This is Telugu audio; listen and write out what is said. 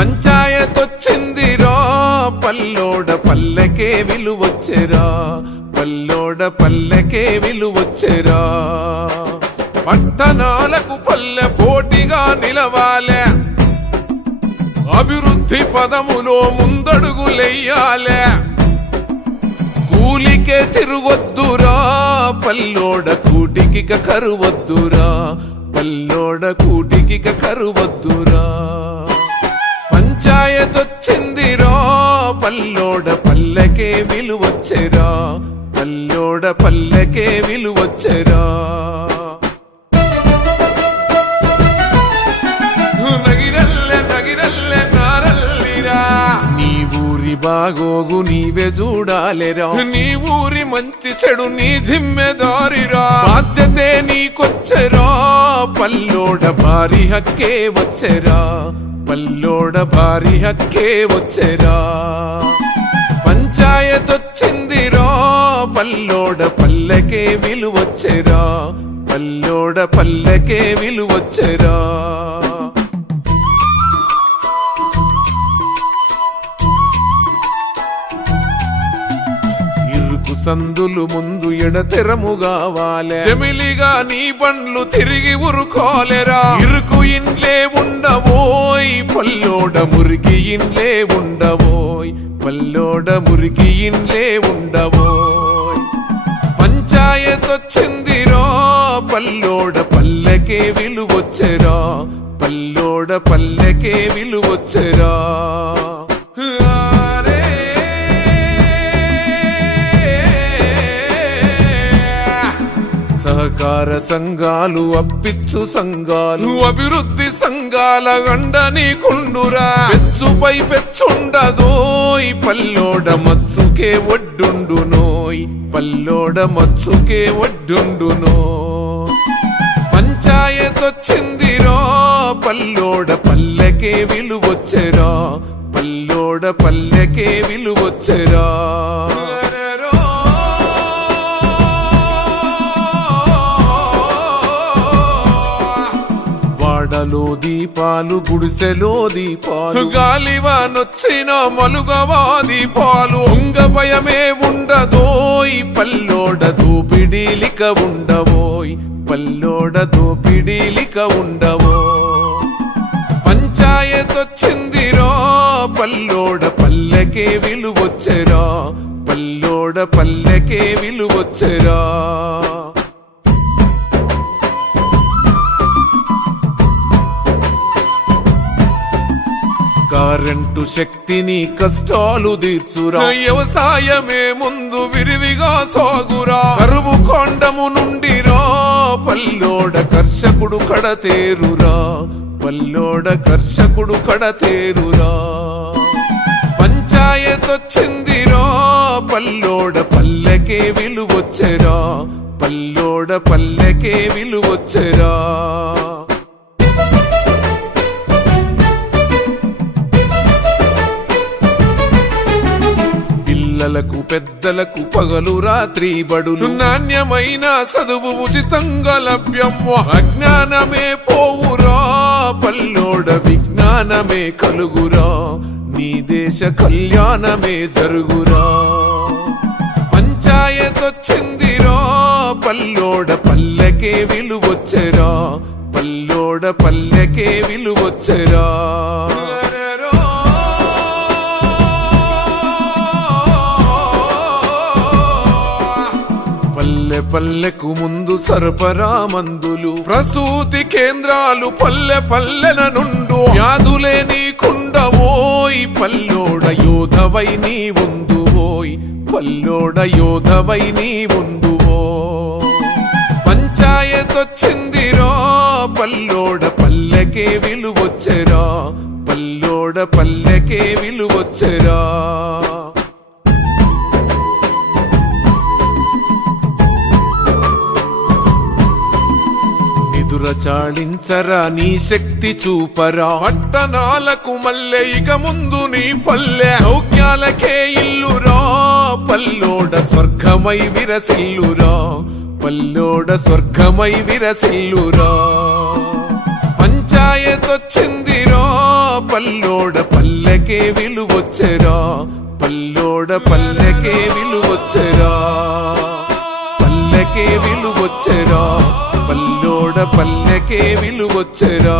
పంచాయతొచ్చిందిరా పల్లోడ పల్లెకే విలువచ్చెరా పల్లోడ పల్లెకే విలువచ్చెరా. పట్టణాలకు పల్లె పోటీగా నిలవాలే అభివృద్ధి పదములో ముందడుగులెయ్యాలే కూలికే తిరుగొద్దురా పల్లోడ కూటికి కరువద్దురా పల్లోడ కూటికి కరువద్దురా. పంచాయతొచ్చిందిరా పల్లోడ పల్లెకే విలువచ్చెరా. పల్లోడ పల్లెకే విలువచ్చెరా. నగిరల్లె నీ ఊరి బాగోగు నీవే చూడాలిరా. నీ ఊరి మంచి చెడు నీ జిమ్మెదారిరా పల్లోడ భారీ హక్కే వచ్చెరా. పల్లోడ భారీ హక్కే వచ్చెరా. పంచాయతొచ్చిందిరా. పల్లోడ పల్లెకే విలువచ్చెరా. పల్లోడ పల్లెకే విలువచ్చెరా. సందులు ముందు ఎడతెరము కావాలే జమిలిగా నీ బండ్లు తిరిగి ఉరుకోలేరా ఇరుకు ఇండ్లే ఉండవోయ్ పల్లోడ మురికి ఇండ్లే ఉండవోయ్ పల్లోడ మురికి ఇండ్లే ఉండవోయ్. పంచాయతొచ్చిందిరా పల్లోడ పల్లెకే విలువచ్చెరా పల్లోడ పల్లెకే విలువచ్చెరా. సహకార సంఘాలు అప్పిచ్చు సంఘాలు. అభివృద్ధి సంఘాల గండ నీకుండురా పెచ్చుపై పెచ్చుండదోయ్ పల్లోడ మచ్చుకే ఒడ్డుండునోయ్ పల్లోడ మచ్చుకే ఒడ్డుండునో పంచాయతొచ్చిందిరా పల్లోడ పల్లెకే విలువచ్చెరా. పల్లోడ పల్లెకే విలువచ్చెరా. వాడలో దీపాలు గుడిసెలో దీపాలు. గాలివానొచ్చిన మలుగవా దీపాలు ఉంగ భయమే ఉండదోయ్ పల్లోడ దూపిడీలిక ఉండవోయ్. పల్లోడ దూపిడీలిక ఉండవో. పంచాయతొచ్చిందిరా పల్లోడ పల్లెకే విలువొచ్చరా. పల్లోడ పల్లెకే విలువొచ్చరా. కరెంటు శక్తిని కష్టాలు తీర్చురా. వ్యవసాయమే ముందు విరివిగా సాగురా. కరువు కొండము నుండి రా. పల్లోడ కర్షకుడు కడతేరురా. పల్లోడ కర్షకుడు కడతేరురా. పంచాయతొచ్చిందిరా పల్లోడ పల్లెకే విలువచ్చెరా. పల్లోడ పల్లెకే విలువచ్చెరా. పెద్దలకు పగలు రాత్రి బడులు. నాణ్యమైన చదువు ఉచితంగా లభ్యం. అజ్ఞానమే పోవురా పల్లోడ విజ్ఞానమే కలుగురా. నీ దేశ కళ్యాణమే జరుగురా. పంచాయతొచ్చిందిరా పల్లోడ పల్లెకే విలువొచ్చరా. పల్లోడ పల్లెకే విలువొచ్చరా. పల్లె పల్లెకు ముందు సరఫరా మందులు. ప్రసూతి కేంద్రాలు పల్లె పల్లెన నుండు. వ్యాధులే నీకుండవోయ్ పల్లోడ యోధవై నీ ఉందువోయ్ పల్లోడ యోధవై నీ ఉందువో పంచాయతొచ్చిందిరా పల్లోడ పల్లెకే విలువొచ్చరా పల్లోడ పల్లెకే విలువొచ్చరా. నిదుర నీ శక్తి చూపరా. పట్టణాలకు మల్లె ఇక ముందు నీ పల్లె. సౌఖ్యాలకే ఇల్లురా పల్లోడ స్వర్గమై విరసిల్లురా. పల్లోడ స్వర్గమై విరసిల్లురా. పంచాయతొచ్చిందిరా పల్లోడ పల్లెకే విలువొచ్చరా. పల్లోడ పల్లెకే విలువొచ్చరా. పల్లెకే విలువొచ్చరా. పల్లోడ పల్లెకే విలువొచ్చరా.